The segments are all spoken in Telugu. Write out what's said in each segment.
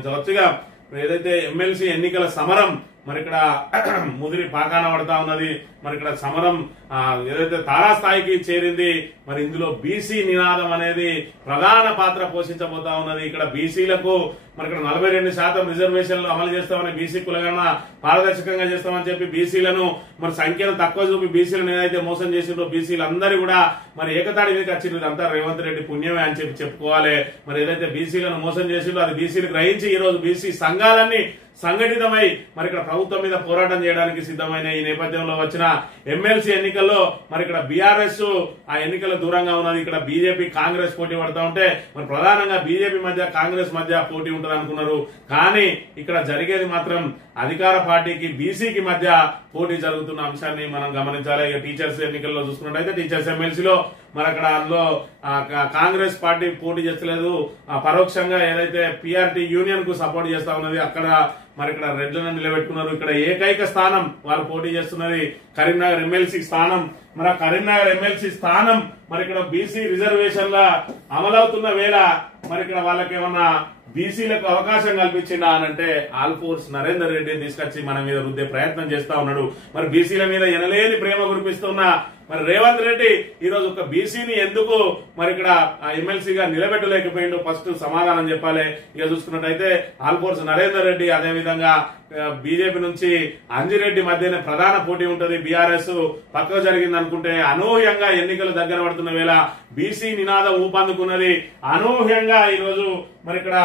తరచుగా ఏదైతే ఎమ్మెల్సీ ఎన్నికల సమరం మరి ఇక్కడ ముదిరి పాకాన పడతా ఉన్నది. మరి ఇక్కడ సమరం ఏదైతే తారాస్థాయికి చేరింది. మరి ఇందులో బీసీ నినాదం అనేది ప్రధాన పాత్ర పోషించబోతా ఉన్నది. ఇక్కడ బీసీలకు మరి ఇక్కడ 42% రిజర్వేషన్లు అమలు చేస్తామని, బీసీ కులగణన పారదర్శకంగా చేస్తామని చెప్పి బీసీలను మరి సంఖ్యను తక్కువ చూపి బీసీలను ఏదైతే మోసం చేసిండ్రో బీసీలందరూ కూడా మరి ఏకతాడి మీదకి వచ్చిండ్రు. ఇదంతా రేవంత్ రెడ్డి పుణ్యమే అని చెప్పి చెప్పుకోవాలి. మరి ఏదైతే బీసీలను మోసం చేసిండ్రో అది బీసీలు గ్రహించి ఈ రోజు బీసీ సంఘాలన్నీ సంఘటితమై మరి ఇక్కడ ప్రభుత్వం మీద పోరాటం చేయడానికి సిద్ధమైన ఈ నేపథ్యంలో వచ్చిన ఎమ్మెల్సీ ఎన్నికల్లో మరి ఇక్కడ బీఆర్ఎస్ ఆ ఎన్నికల దూరంగా ఉన్నది. ఇక్కడ బీజేపీ కాంగ్రెస్ పోటీ పడతా ఉంటే మరి ప్రధానంగా బీజేపీ మధ్య కాంగ్రెస్ మధ్య పోటీ ఉంటుంది అనుకున్నారు. కానీ ఇక్కడ జరిగేది మాత్రం అధికార పార్టీకి బీసీకి మధ్య పోటీ జరుగుతున్న అంశాన్ని మనం గమనించాలి. ఇక టీచర్స్ ఎన్నికల్లో చూసుకున్నట్టయితే టీచర్స్ ఎమ్మెల్సీలో మరి అక్కడ అందులో కాంగ్రెస్ పార్టీ పోటీ చేస్తలేదు. పరోక్షంగా ఏదైతే పీఆర్టీ యూనియన్ కు సపోర్ట్ చేస్తా ఉన్నది అక్కడ మరి ఇక్కడ రెడ్లను నిలబెట్టుకున్నారు. ఇక్కడ ఏకైక స్థానం వాళ్ళు పోటీ చేస్తున్నది కరీంనగర్ ఎమ్మెల్సీ స్థానం. మరి ఆ కరీంనగర్ ఎమ్మెల్సీ స్థానం మరి ఇక్కడ బీసీ రిజర్వేషన్ల అమలవుతున్న వేళ మరి ఇక్కడ వాళ్ళకేమన్నా బీసీలకు అవకాశం కల్పించిందా అనంటే ఆల్ఫోర్స్ నరేందర్ రెడ్డిని తీసుకొచ్చి మన మీద రుద్దే ప్రయత్నం చేస్తా ఉన్నాడు. మరి బీసీల మీద ఎనలేని ప్రేమ కురిపిస్తున్న మరి రేవంత్ రెడ్డి ఈ రోజు ఒక బీసీని ఎందుకు మరి ఇక్కడ ఎమ్మెల్సీగా నిలబెట్టలేకపోయిండు ఫస్ట్ సమాధానం చెప్పాలి. ఇక చూసుకున్నట్టయితే ఆల్ఫోర్స్ నరేందర్ రెడ్డి అదేవిధంగా బీజేపీ నుంచి అంజిరెడ్డి మధ్యనే ప్రధాన పోటీ ఉంటది. బీఆర్ఎస్ పక్కకు జరిగింది అనుకుంటే అనూహ్యంగా ఎన్నికలు దగ్గర పడుతున్న వేళ బీసీ నినాదం ఊపందుకున్నది. అనూహ్యంగా ఈ రోజు మరి ఇక్కడ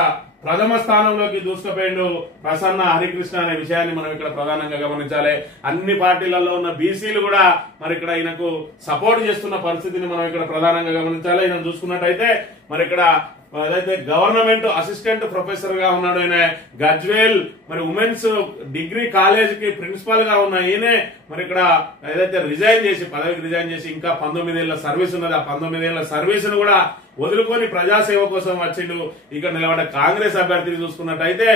ప్రథమ స్థానంలోకి దూసుకుపోయిండు ప్రసన్న హరికృష్ణ అనే విషయాన్ని మనం ఇక్కడ ప్రధానంగా గమనించాలి. అన్ని పార్టీలలో ఉన్న బీసీలు కూడా మరి ఇక్కడ ఈయనకు సపోర్ట్ చేస్తున్న పరిస్థితిని మనం ఇక్కడ ప్రధానంగా గమనించాలి. ఈయన చూసుకున్నట్టయితే మరి ఇక్కడ ఏదైతే గవర్నమెంట్ అసిస్టెంట్ ప్రొఫెసర్ గా ఉన్నాడు ఈయన గజ్వేల్ మరి ఉమెన్స్ డిగ్రీ కాలేజ్ కి ప్రిన్సిపల్ గా ఉన్న ఈయనే మరి ఇక్కడ ఏదైతే పదవికి రిజైన్ చేసి ఇంకా 19 ఏళ్ల సర్వీస్ ఉన్నది. ఆ 19 ఏళ్ల సర్వీస్ ను కూడా వదులుకొని ప్రజాసేవ కోసం వచ్చిండు. ఇక్కడ నిలబడ్డ కాంగ్రెస్ అభ్యర్థిని చూసుకున్నట్టయితే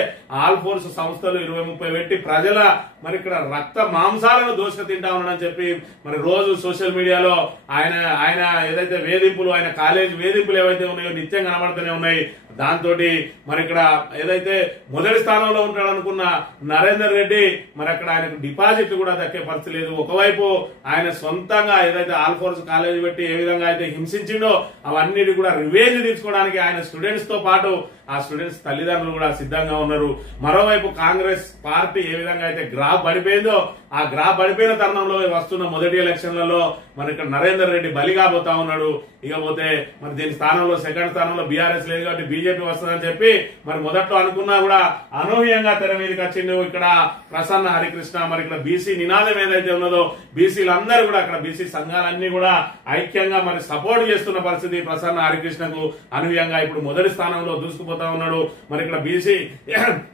ఆల్ఫోర్స్ సంస్థలు 20-30 పెట్టి ప్రజల మరి ఇక్కడ రక్త మాంసాలను దోసుకు తింటా ఉన్నాడని చెప్పి మరి రోజు సోషల్ మీడియాలో ఆయన ఏదైతే వేధింపులు ఆయన కాలేజ్ వేధింపులు ఏవైతే ఉన్నాయో నిత్యం కనబడుతూనే ఉన్నాయి. దాంతో మరి ఇక్కడ ఏదైతే మొదటి స్థానంలో ఉంటాడు అనుకున్న నరేందర్ రెడ్డి మరి అక్కడ ఆయనకు డిపాజిట్ కూడా దక్కే పరిస్థితి లేదు. ఒకవైపు ఆయన సొంతంగా ఏదైతే ఆల్ఫోర్స్ కాలేజ్ పెట్టి ఏ విధంగా అయితే హింసించిండో అవన్నిటి కూడా రివేంజ్ తీసుకోవడానికి ఆయన స్టూడెంట్స్ తో పాటు ఆ స్టూడెంట్స్ తల్లిదండ్రులు కూడా సిద్ధంగా ఉన్నారు. మరోవైపు కాంగ్రెస్ పార్టీ ఏ విధంగా అయితే గ్రాఫ్ పడిపోయిందో ఆ గ్రాఫ్ పడిపోయిన తరుణంలో వస్తున్న మొదటి ఎలక్షన్లలో మరి ఇక్కడ నరేందర్ రెడ్డి బలి కాబోతా ఉన్నాడు. ఇకపోతే మరి దీని స్థానంలో సెకండ్ స్థానంలో బీఆర్ఎస్ లేదు కాబట్టి బీజేపీ వస్తుందని చెప్పి మరి మొదట్లో అనుకున్నా కూడా అనూహ్యంగా తెర మీదకి వచ్చిండు ఇక్కడ ప్రసన్న హరికృష్ణ. మరి ఇక్కడ బీసీ నినాదం ఏదైతే ఉన్నదో బీసీలందరూ కూడా అక్కడ బీసీ సంఘాలన్నీ కూడా ఐక్యంగా మరి సపోర్ట్ చేస్తున్న పరిస్థితి ప్రసన్న హరికృష్ణకు అనూహ్యంగా ఇప్పుడు మొదటి స్థానంలో దూసుకుపోతా ఉన్నాడు. మరి ఇక్కడ బీసీ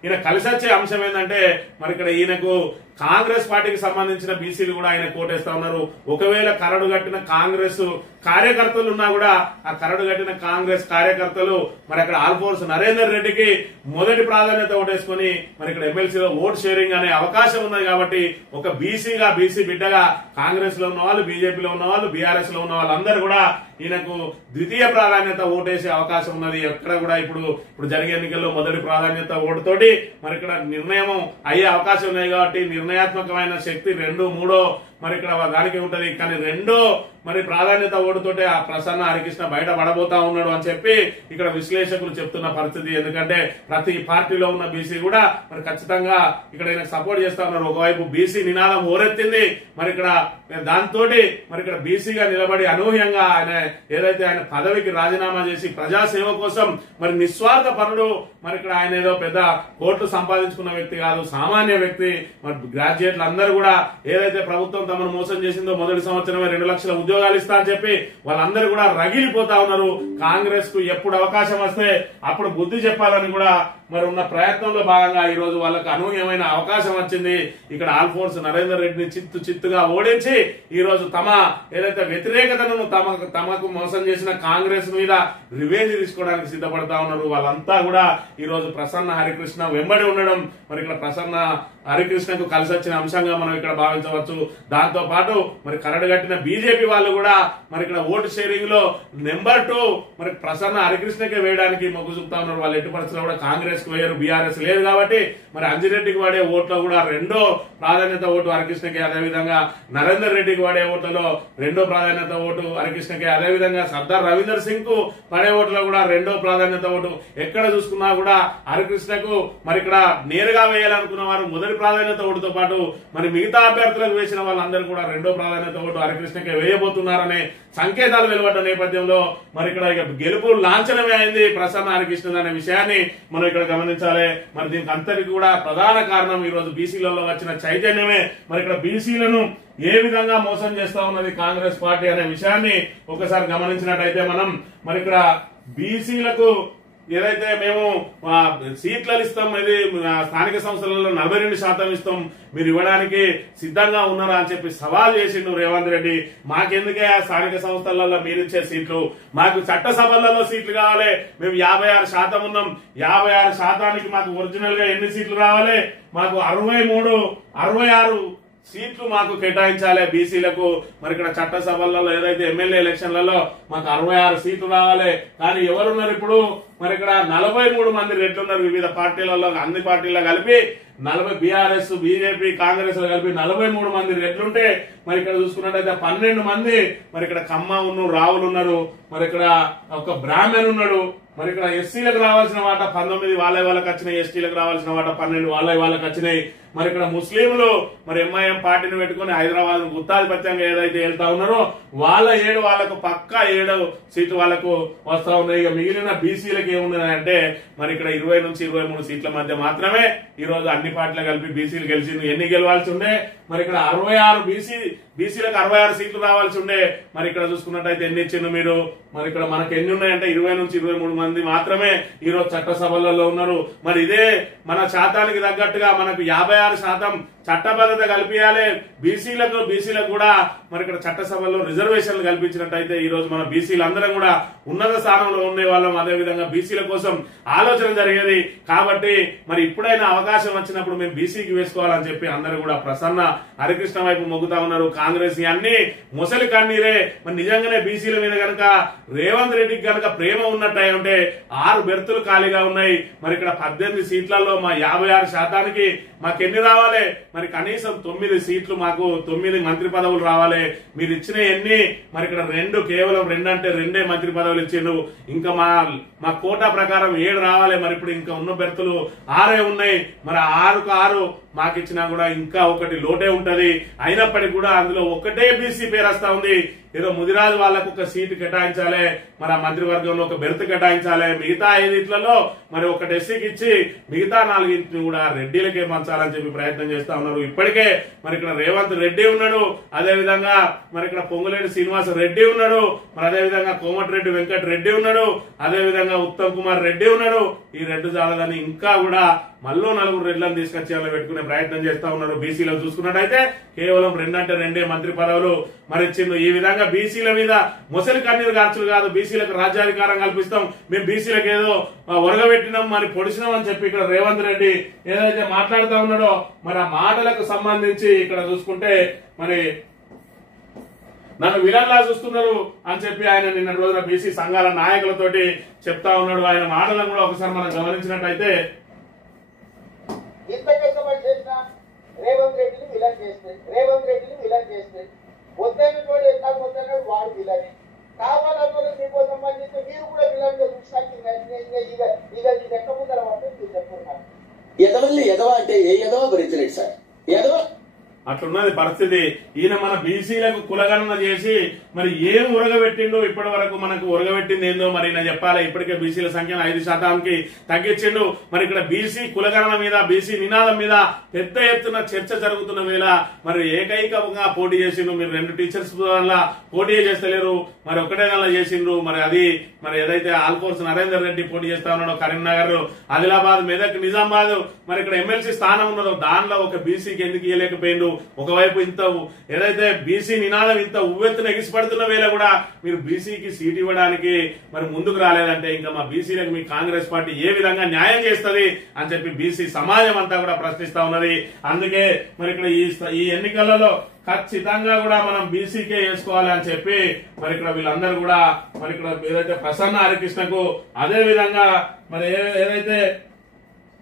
ఈయన కలిసి వచ్చే అంశం ఏంటంటే మరి ఇక్కడ ఈయనకు కాంగ్రెస్ పార్టీకి సంబంధించిన బీసీలు కూడా ఆయన కోటేస్తా ఉన్నారు. ఒకవేళ కరడు కట్టిన కాంగ్రెస్ కార్యకర్తలు ఉన్నా కూడా ఆ కరడు కట్టిన కాంగ్రెస్ కార్యకర్తలు మరి అక్కడ ఆల్ఫోర్స్ నరేందర్ రెడ్డికి మొదటి ప్రాధాన్యత ఓటేసుకుని మరి ఇక్కడ ఎమ్మెల్సీలో ఓట్ షేరింగ్ అనే అవకాశం ఉన్నది. కాబట్టి ఒక బీసీగా బీసీ బిడ్డగా కాంగ్రెస్ లో ఉన్న వాళ్ళు, బీజేపీలో ఉన్న వాళ్ళు, బీఆర్ఎస్ లో ఉన్న వాళ్ళందరూ కూడా ఈయనకు ద్వితీయ ప్రాధాన్యత ఓటేసే అవకాశం ఉన్నది. ఎక్కడ కూడా ఇప్పుడు జరిగే ఎన్నికల్లో మొదటి ప్రాధాన్యత ఓటుతోటి మరి ఇక్కడ నిర్ణయం అయ్యే అవకాశం ఉన్నాయి. కాబట్టి నిర్ణయాత్మకమైన శక్తి 2, 3 మరి ఇక్కడ దానికి ఉంటది. కానీ 2 మరి ప్రాధాన్యత ఓటుతోటే ఆ ప్రసన్న హరికృష్ణ బయట పడబోతా ఉన్నాడు అని చెప్పి ఇక్కడ విశ్లేషకులు చెప్తున్న పరిస్థితి. ఎందుకంటే ప్రతి పార్టీలో ఉన్న బీసీ కూడా మరి ఖచ్చితంగా ఇక్కడ ఈయనకు సపోర్ట్ చేస్తా ఉన్నారు. ఒకవైపు బీసీ నినాదం ఓరెత్తింది. మరి ఇక్కడ దాంతో మరి ఇక్కడ బీసీగా నిలబడి అనూహ్యంగా ఆయన ఏదైతే ఆయన పదవికి రాజీనామా చేసి ప్రజాసేవ కోసం మరి నిస్వార్థ పనుడు. మరి ఇక్కడ ఆయన ఏదో పెద్ద కోట్లు సంపాదించుకున్న వ్యక్తి కాదు, సామాన్య వ్యక్తి. మరి గ్రాడ్యుయేట్లు అందరూ కూడా ఏదైతే ప్రభుత్వం తమను మోసం చేసిందో మొదటి సంవత్సరమే 2 లక్షల ఉద్యోగాలు ఇస్తా అని చెప్పి వాళ్ళందరూ కూడా రగిలిపోతా ఉన్నారు. కాంగ్రెస్ కు ఎప్పుడు అవకాశం వస్తే అప్పుడు బుద్ధి చెప్పాలని కూడా మరి ఉన్న ప్రయత్నంలో భాగంగా ఈ రోజు వాళ్ళకు అనూహ్యమైన అవకాశం వచ్చింది. ఇక్కడ ఆల్ఫోర్స్ నరేందర్ రెడ్డిని చిత్తుగా ఓడించి ఈ రోజు తమ ఏదైతే వ్యతిరేకతను తమకు మోసం చేసిన కాంగ్రెస్ మీద రివెంజ్ తీసుకోవడానికి సిద్ధపడతా ఉన్నారు. వాళ్ళంతా కూడా ఈ రోజు ప్రసన్న హరికృష్ణ వెంబడి ఉండడం మరి ఇక్కడ ప్రసన్న హరికృష్ణకు కలిసి వచ్చిన అంశంగా మనం ఇక్కడ భావించవచ్చు. దాంతో పాటు మరి కరడు కట్టిన బీజేపీ వాళ్ళు కూడా మరి ఇక్కడ ఓటు షేరింగ్ లో నెంబర్ 2 మరి ప్రసన్న హరికృష్ణకే వేయడానికి మొగ్గు చూపుతా ఉన్నారు. వాళ్ళు ఎట్టి పరిస్థితుల్లో కూడా కాంగ్రెస్ కాంగ్రెస్ కు వేయరు, బీఆర్ఎస్ లేదు కాబట్టి మరి అంజిరెడ్డికి పడే ఓట్లో కూడా రెండో ప్రాధాన్యత ఓటు హరికృష్ణకి, అదేవిధంగా నరేందర్ రెడ్డికి పడే ఓట్లలో రెండో ప్రాధాన్యత ఓటు హరికృష్ణకి, అదేవిధంగా సర్దార్ రవీందర్ సింగ్ కు పడే ఓట్లో కూడా రెండో ప్రాధాన్యత ఓటు. ఎక్కడ చూసుకున్నా కూడా హరికృష్ణకు మరి ఇక్కడ నేరుగా వేయాలనుకున్న వారు మొదటి ప్రాధాన్యత ఓటుతో పాటు మరి మిగతా అభ్యర్థులకు వేసిన వాళ్ళందరూ కూడా రెండో ప్రాధాన్యత ఓటు హరికృష్ణకే వేయబోతున్నారనే సంకేతాలు వెలువడ్డ నేపథ్యంలో మరి ఇక్కడ గెలుపు లాంఛనమే అయింది ప్రసన్న హరికృష్ణ అనే విషయాన్ని మనం ఇక్కడ గమనించాలి. మరి దీనికి అంతటికి కూడా ప్రధాన కారణం ఈ రోజు బీసీలలో వచ్చిన చైతన్యమే. మరి ఇక్కడ బీసీలను ఏ విధంగా మోసం చేస్తా ఉన్నది కాంగ్రెస్ పార్టీ అనే విషయాన్ని ఒకసారి గమనించినట్టయితే మనం మరి ఇక్కడ బీసీలకు ఏదైతే మేము సీట్లను ఇస్తాం, ఇది స్థానిక సంస్థలలో 42% ఇస్తాం, మీరు ఇవ్వడానికి సిద్ధంగా ఉన్నారా అని చెప్పి సవాల్ చేసిండు రేవంత్ రెడ్డి. మాకెందుకే స్థానిక సంస్థలలో మీరిచ్చే సీట్లు, మాకు చట్టసభలలో సీట్లు కావాలి, మేము 56% ఉన్నాం, 56% మాకు ఒరిజినల్ గా ఎన్ని సీట్లు రావాలి, మాకు 66 సీట్లు మాకు కేటాయించాలి బీసీలకు. మరి ఇక్కడ చట్టసభలలో ఏదైతే ఎమ్మెల్యే ఎలక్షన్లలో మాకు 66 సీట్లు రావాలి. కానీ ఎవరున్నారు ఇప్పుడు? మరి ఇక్కడ 43 మంది రెడ్లున్నారు వివిధ పార్టీలలో, అన్ని పార్టీల్లో కలిపి 40, బీఆర్ఎస్, బీజేపీ, కాంగ్రెస్ లో కలిపి 43 మంది రెడ్లుంటే మరి ఇక్కడ చూసుకున్నట్టయితే 12 మంది మరి ఇక్కడ కమ్మ రావులు ఉన్నారు, మరి ఇక్కడ ఒక బ్రాహ్మణ్ ఉన్నాడు. మరి ఇక్కడ ఎస్సీలకు రావాల్సిన వాటా 19 వాళ్ళకి వచ్చినాయి, ఎస్టీలకు రావాల్సిన వాటా 12 వాళ్ళకి వచ్చినాయి. మరి ఇక్కడ ముస్లింలు మరి ఎంఐఎం పార్టీని పెట్టుకుని హైదరాబాద్ గుత్తాధిపత్యంగా ఏదైతే వెళ్తా ఉన్నారో వాళ్ళ 7 వాళ్ళకు పక్కా 7 సీట్లు వాళ్ళకు వస్తా ఉన్నాయి. ఇక మిగిలిన బీసీలకు ఏముందంటే మరి ఇక్కడ 20 నుంచి 23 సీట్ల మధ్య మాత్రమే ఈ రోజు అన్ని పార్టీలు కలిపి బీసీలు గెలిచింది. ఎన్ని గెలవాల్సి ఉండే? మరి ఇక్కడ 66 బీసీలకు 66 సీట్లు రావాల్సి ఉండే. మరి ఇక్కడ చూసుకున్నట్టయితే ఎన్ని ఇచ్చిండు మీరు? మరి ఇక్కడ మనకు ఎన్ని ఉన్నాయంటే 20 నుంచి 23 మంది మాత్రమే ఈ రోజు చట్టసభలలో ఉన్నారు. మరి ఇదే మన శాతానికి తగ్గట్టుగా మనకు 56% చట్టబద్ధత కల్పించాలి బీసీలకు కూడా. మరి ఇక్కడ చట్టసభలో రిజర్వేషన్లు కల్పించినట్టయితే ఈ రోజు మన బీసీలు అందరం కూడా ఉన్నత స్థానంలో ఉండే వాళ్ళం, అదేవిధంగా బీసీల కోసం ఆలోచన జరిగేది. కాబట్టి మరి ఇప్పుడైనా అవకాశం వచ్చినప్పుడు మేము బీసీకి వేసుకోవాలని చెప్పి అందరూ కూడా ప్రసన్న హరికృష్ణ వైపు మొగ్గుతా ఉన్నారు. కాంగ్రెస్ అన్ని ముసలి కన్నీరే. మరి నిజంగానే బీసీల మీద కనుక రేవంత్ రెడ్డికి కనుక ప్రేమ ఉన్నట్టయి ఉంటే 6 బెర్తులు ఖాళీగా ఉన్నాయి. మరి ఇక్కడ 18 సీట్లలో మా 56% మాకెన్ని రావాలి? మరి కనీసం 9 సీట్లు, మాకు 9 మంత్రి పదవులు రావాలి. మీరు ఇచ్చిన ఎన్ని? మరి ఇక్కడ కేవలం 2 అంటే 2 మంత్రి పదవులు ఇచ్చిండు. ఇంకా మా కోటా ప్రకారం 7 రావాలి. మరి ఇప్పుడు ఇంకా ఉన్న బెర్తులు 6 ఉన్నాయి. మరి 6కు 6 మాకు ఇచ్చినా కూడా ఇంకా ఒకటి లోటే ఉంటది. అయినప్పటికీ కూడా అందులో ఒకటే బీసీ పేరు వస్తా ఉంది. ఏదో ముదిరాజు వాళ్ళకు ఒక సీటు కేటాయించాలి, మరి ఆ మంత్రివర్గంలో ఒక బెర్త్ కేటాయించాలి, మిగతా 5 మరి ఒకటి ఎస్సీకి ఇచ్చి మిగతా 4 కూడా రెడ్డిలకే పంచాలని చెప్పి ప్రయత్నం చేస్తా ఉన్నారు. ఇప్పటికే మరి ఇక్కడ రేవంత్ రెడ్డి ఉన్నాడు, అదేవిధంగా మరి ఇక్కడ పొంగులేటి శ్రీనివాస రెడ్డి ఉన్నాడు, మరి అదేవిధంగా కోమటిరెడ్డి వెంకట రెడ్డి ఉన్నాడు, అదేవిధంగా ఉత్తమ్ కుమార్ రెడ్డి ఉన్నాడు. ఈ రెడ్డి జాలదని ఇంకా కూడా మళ్ళీ 4 రెడ్లను తీసుకొచ్చేయాలని పెట్టుకునే ప్రయత్నం చేస్తా ఉన్నారు. బీసీలో చూసుకున్నట్టయితే కేవలం 2 అంటే 2 మంత్రి పదవులు మరి ఇచ్చిండు. ఈ విధంగా బీసీల మీద మొసలి కన్నీరు గార్చులు కాదు, బీసీలకు రాజ్యాధికారం కల్పిస్తాం, మేము బీసీలకు ఏదో ఒరగబెట్టినాం, మరి పొడిచినాం అని చెప్పి ఇక్కడ రేవంత్ రెడ్డి ఏదైతే మాట్లాడుతూ ఉన్నాడో మరి ఆ మాటలకు సంబంధించి ఇక్కడ చూసుకుంటే మరి నన్ను విలన్లా చూస్తున్నారు అని చెప్పి ఆయన నిన్న రోజున బీసీ సంఘాల నాయకులతోటి చెప్తా ఉన్నాడు. ఆయన మాటలను కూడా ఒకసారి మనం గమనించినట్టయితే ఇంత కష్టపడి చేసిన రేవంత్ రెడ్డిని విలన్ చేస్తే వద్దన్నటువంటి ఎంత వద్దన్నాడు వాడు విలని కావాలన్నోళ్ళు మీకోసం సంబంధించి మీరు కూడా విలన్ ఇది ఎక్క ముందర అంటే మీరు చెప్పుకున్నారు. ఎదవల్ని ఎదవ అంటే ఏ ఎదవ భరించలేదు సార్. ఎదవ అట్లున్నది పరిస్థితి. ఈయన మన బీసీలకు కులగణన చేసి మరి ఏం ఉరగబెట్టిండో ఇప్పటి వరకు మనకు ఉరగబెట్టింది ఏందో మరి ఈయన చెప్పాలి. ఇప్పటికే బీసీల సంఖ్యను 5%కి తగ్గించిండు. మరి ఇక్కడ బీసీ కులగణన మీద, బీసీ నినాదం మీద పెద్ద ఎత్తున చర్చ జరుగుతున్న వేళ మరి ఏకైకంగా పోటీ చేసిండు. మీరు 2 టీచర్స్ వల్ల పోటీ చేస్తలేరు, మరి ఒకటే నెల చేసిండ్రు. మరి అది మరి ఏదైతే ఆల్ఫోర్స్ నరేందర్ రెడ్డి పోటీ చేస్తా ఉన్నాడో కరీంనగర్, ఆదిలాబాద్, మెదక్, నిజామాబాద్ మరి ఇక్కడ ఎమ్మెల్సీ స్థానం ఉన్నదో దానిలో ఒక బీసీకి ఎందుకు ఇవ్వలేకపోయిండు? ఒకవైపు ఇంత ఏదైతే బీసీ నినాదం ఇంత ఉవ్వెత్తున ఎగిసిపడుతున్న వేళ కూడా మీరు బీసీకి సీట్ ఇవ్వడానికి మరి ముందుకు రాలేదంటే ఇంకా మా బీసీలకు మీ కాంగ్రెస్ పార్టీ ఏ విధంగా న్యాయం చేస్తుంది అని చెప్పి బీసీ సమాజం అంతా కూడా ప్రశ్నిస్తా ఉన్నది. అందుకే మరి ఇక్కడ ఈ ఎన్నికలలో ఖచ్చితంగా కూడా మనం బీసీకే వేసుకోవాలి అని చెప్పి మరి ఇక్కడ వీళ్ళందరూ కూడా మరి ఇక్కడ ఏదైతే ప్రసన్న హరికృష్ణకు, అదే విధంగా మరి ఏదైతే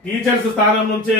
టీచర్స్ స్థానం నుంచి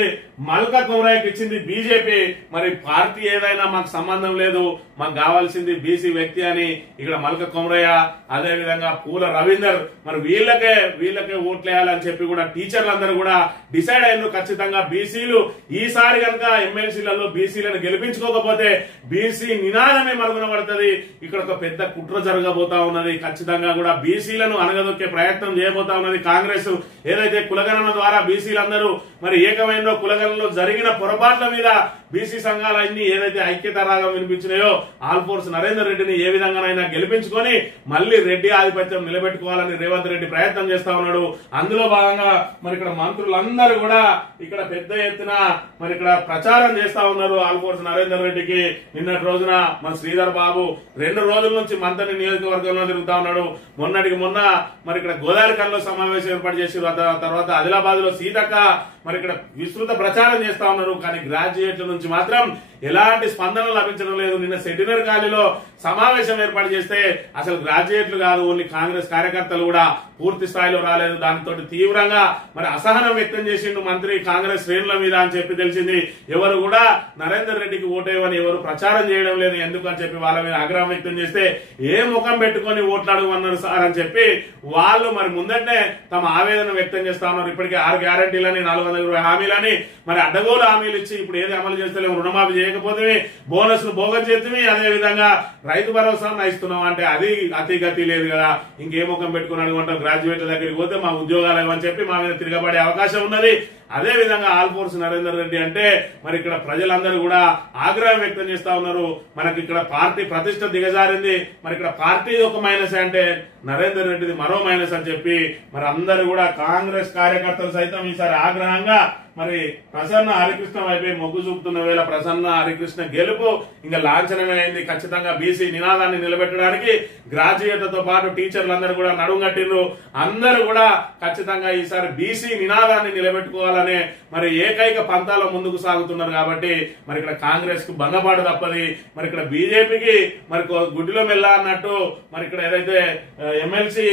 మల్కా కుమరయ్యకి ఇచ్చింది బీజేపీ. మరి పార్టీ ఏదైనా మాకు సంబంధం లేదు, మాకు కావాల్సింది బీసీ వ్యక్తి అని ఇక్కడ మల్కా కుమరయ్య, అదే విధంగా పూల రవీందర్ మరి వీళ్ళకే ఓట్లేయాలని చెప్పి కూడా టీచర్లందరూ కూడా డిసైడ్ అయ్యారు. ఖచ్చితంగా బీసీలు ఈసారి కనుక ఎమ్మెల్సీలలో బీసీలను గెలిపించుకోకపోతే బీసీ నినాదమే మరుగున పడుతుంది. ఇక్కడ ఒక పెద్ద కుట్ర జరగబోతా ఉన్నది. ఖచ్చితంగా కూడా బీసీలను అనగదొక్కే ప్రయత్నం చేయబోతా ఉన్నది కాంగ్రెస్. ఏదైతే కులగణన ద్వారా బీసీలందరూ మరి ఏకమైనో కులగణనలో జరిగిన పొరపాట్ల మీద బీసీ సంఘాలన్నీ ఏదైతే ఐక్యత రాగం వినిపించినాయో ఆల్ఫోర్స్ నరేందర్ రెడ్డిని ఏ విధంగానైనా గెలిపించుకొని మళ్లీ రెడ్డి ఆధిపత్యం నిలబెట్టుకోవాలని రేవంత్ రెడ్డి ప్రయత్నం చేస్తా ఉన్నాడు. అందులో భాగంగా మరి ఇక్కడ మంత్రులందరూ కూడా ఇక్కడ పెద్ద ఎత్తున మరి ఇక్కడ ప్రచారం చేస్తా ఉన్నారు ఆల్ఫోర్స్ నరేందర్ రెడ్డికి. నిన్నటి రోజున మన శ్రీధర్ బాబు 2 రోజుల నుంచి మంత్రి నియోజకవర్గంలో తిరుగుతా ఉన్నాడు. మొన్నటికి మొన్న మరి ఇక్కడ గోదావరికల్లో సమావేశం ఏర్పాటు చేసి తర్వాత ఆదిలాబాద్ లో సీతక్క మరి ఇక్కడ విస్తృత ప్రచారం చేస్తా ఉన్నారు. కానీ గ్రాడ్యుయేట్ల నుంచి మాత్రం ఎలాంటి స్పందన లభించడం లేదు. నిన్న సెంటినరీ కాలనీలో సమావేశం ఏర్పాటు చేస్తే అసలు గ్రాడ్యుయేట్లు కాదు, ఓన్లీ కాంగ్రెస్ కార్యకర్తలు కూడా పూర్తి స్థాయిలో రాలేదు. దానితో తీవ్రంగా మరి అసహనం వ్యక్తం చేసిండు మంత్రి కాంగ్రెస్ శ్రేణుల మీద అని చెప్పి తెలిసింది. ఎవరు కూడా నరేందర్ రెడ్డికి ఓటేయమని ఎవరు ప్రచారం చేయడం లేదు. ఎందుకు అని చెప్పి వాళ్ళ మీద ఆగ్రహం వ్యక్తం చేస్తే ఏ ముఖం పెట్టుకుని ఓట్లాడమన్నారు సార్ అని చెప్పి వాళ్ళు మరి ముందటనే తమ ఆవేదన వ్యక్తం చేస్తా ఉన్నారు. ఇప్పటికే 6 గ్యారంటీలని 420 హామీలని మరి అడ్డగోలు హామీలు ఇచ్చి ఇప్పుడు ఏది అమలు చేస్తలేము, రుణమాఫీ చేయకపోతే బోనస్ ను భోగం చేస్తే అదే విధంగా రైతు భరోసా ఇస్తున్నాం అంటే అది అతి గతి లేదు కదా. ఇంకే ముఖం పెట్టుకుని అడుగుంటాం గ్రాడ్యుయేట్ల దగ్గరికి పోతే మా ఉద్యోగాలు ఏమని చెప్పి మా మీద తిరగబడే అవకాశం ఉన్నది. అదే విధంగా ఆల్ఫోర్స్ నరేందర్ రెడ్డి అంటే మరి ఇక్కడ ప్రజలందరూ కూడా ఆగ్రహం వ్యక్తం చేస్తా ఉన్నారు. మనకి ఇక్కడ పార్టీ ప్రతిష్ట దిగజారింది. మరి ఇక్కడ పార్టీ ఒక మైనస్ అంటే నరేందర్ రెడ్డిది మరో మైనస్ అని చెప్పి మరి అందరూ కూడా కాంగ్రెస్ కార్యకర్తలు సైతం ఈసారి ఆగ్రహంగా మరి ప్రసన్న హరికృష్ణ వైపే మొగ్గు చూపుతున్న వేళ ప్రసన్న హరికృష్ణ గెలుపు ఇంకా లాంఛనమే అయింది. ఖచ్చితంగా బీసీ నినాదాన్ని నిలబెట్టడానికి గ్రాడ్యుయేట్లతో పాటు టీచర్లందరూ కూడా నడుంగట్టిండ్రు. అందరూ కూడా ఖచ్చితంగా ఈసారి బీసీ నినాదాన్ని నిలబెట్టుకోవాలనే మరి ఏకైక పంతాలో ముందుకు సాగుతున్నారు. కాబట్టి మరి ఇక్కడ కాంగ్రెస్ కు భంగపాటు తప్పది. మరి ఇక్కడ బీజేపీకి మరి గుడ్డిలో మెల్ల అన్నట్టు మరి ఇక్కడ ఏదైతే ఎమ్మెల్సీ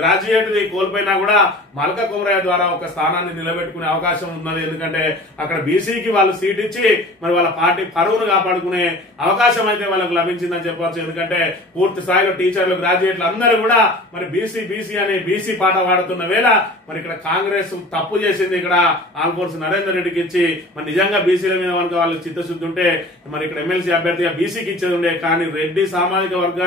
గ్రాడ్యుయేట్ కోల్పోయినా కూడా మల్కా కుమరయ్య ద్వారా ఒక స్థానాన్ని నిలబెట్టుకునే అవకాశం ఉన్నది. ఎందుకంటే అక్కడ బీసీకి వాళ్ళు సీట్ ఇచ్చి మరి వాళ్ళ పార్టీ పరువును కాపాడుకునే అవకాశం అయితే వాళ్ళకు లభించిందని చెప్పవచ్చు. ఎందుకంటే పూర్తి స్థాయిలో టీచర్లు గ్రాడ్యుయేట్లు అందరూ కూడా మరి బీసీ అని బీసీ పాట పాడుతున్న వేళ మరి ఇక్కడ కాంగ్రెస్ తప్పు చేసింది. ఇక్కడ ఆల్ఫోర్స్ నరేందర్ రెడ్డికి ఇచ్చి మరి నిజంగా బీసీల మీద కనుక వాళ్ళు చిత్తశుద్ధి ఉంటే మరి ఇక్కడ ఎమ్మెల్సీ అభ్యర్థిగా బీసీకి ఇచ్చేది ఉండే. కానీ రెడ్డి సామాజిక వర్గ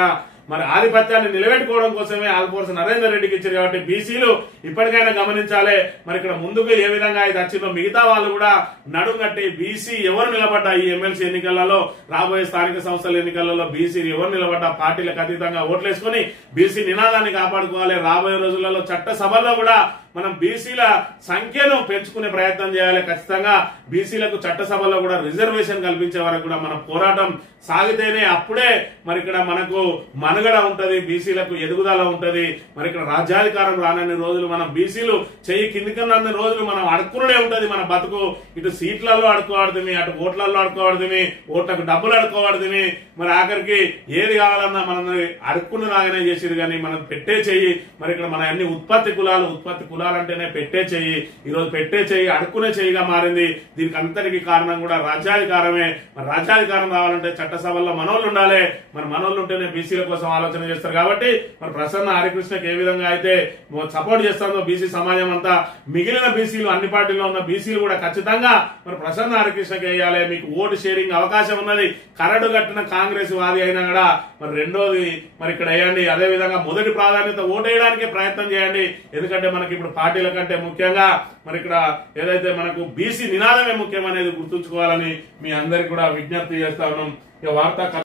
మరి ఆధిపత్యాన్ని నిలబెట్టుకోవడం కోసమే ఆల్ఫోర్స్ నరేందర్ రెడ్డికి ఇచ్చారు. కాబట్టి బీసీలు ఇప్పటికైనా గమనించాలి. మరి ఇక్కడ ముందుకు ఏ విధంగా ఇది వచ్చిందో మిగతా వాళ్ళు కూడా నడుంగట్టి బీసీ ఎవరు నిలబడ్డా ఈ ఎమ్మెల్సీ ఎన్నికలలో రాబోయే స్థానిక సంస్థల ఎన్నికలలో బీసీ ఎవరు నిలబడ్డా పార్టీలకు అతీతంగా ఓట్లేసుకుని బీసీ నినాదాన్ని కాపాడుకోవాలి. రాబోయే రోజులలో చట్టసభల్లో కూడా మనం బీసీల సంఖ్యను పెంచుకునే ప్రయత్నం చేయాలి. ఖచ్చితంగా బీసీలకు చట్టసభలో కూడా రిజర్వేషన్ కల్పించే వరకు కూడా మన పోరాటం సాగితేనే అప్పుడే మరి ఇక్కడ మనకు మనుగడ ఉంటది, బీసీలకు ఎదుగుదల ఉంటది. మరి ఇక్కడ రాజ్యాధికారం రానన్ని రోజులు మనం బీసీలు చెయ్యి కిందికన్నన్ని రోజులు మనం అడుక్కునే ఉంటది మన బతుకు. ఇటు సీట్లలో అడుకోవడమే, అటు ఓట్లలో అడుకోవడమే, ఓట్లకు డబ్బులు అడుకోవడమే. మరి ఆఖరికి ఏది కావాలన్నా మనల్ని అడుక్కుని రాగానే చేసేది. కానీ మనం పెట్టే చెయ్యి మరి ఇక్కడ మన అన్ని ఉత్పత్తి కులాలంటేనే పెట్టే చెయ్యి. ఈ రోజు పెట్టే చెయ్యి అడుక్కునే చెయ్యిగా మారింది. దీనికి అంతటికి కారణం కూడా రాజ్యాధికారమే. మరి రాజ్యాధికారం రావాలంటే చట్టసభల్లో మనోళ్ళు ఉండాలి. మరి మనోళ్ళు ఉంటేనే బీసీల కోసం ఆలోచన చేస్తారు. కాబట్టి మరి ప్రసన్న హరికృష్ణకి ఏ విధంగా అయితే సపోర్ట్ చేస్తుందో బీసీ సమాజం అంతా, మిగిలిన బీసీలు అన్ని పార్టీల్లో ఉన్న బీసీలు కూడా ఖచ్చితంగా మరి ప్రసన్న హరికృష్ణకి వేయాలి. మీకు ఓటు షేరింగ్ అవకాశం ఉన్నది. కరడు కట్టిన కాంగ్రెస్ వాది అయినా కూడా మరి రెండోది మరి ఇక్కడ వేయండి. అదే విధంగా మొదటి ప్రాధాన్యత ఓటు వేయడానికే ప్రయత్నం చేయండి. ఎందుకంటే మనకి ఇప్పుడు పార్టీల కంటే ముఖ్యంగా మరి ఇక్కడ ఏదైతే మనకు బీసీ నినాదమే ముఖ్యమనేది గుర్తుంచుకోవాలని మీ అందరికి కూడా విజ్ఞప్తి చేస్తా ఉన్నాం. ఈ వార్త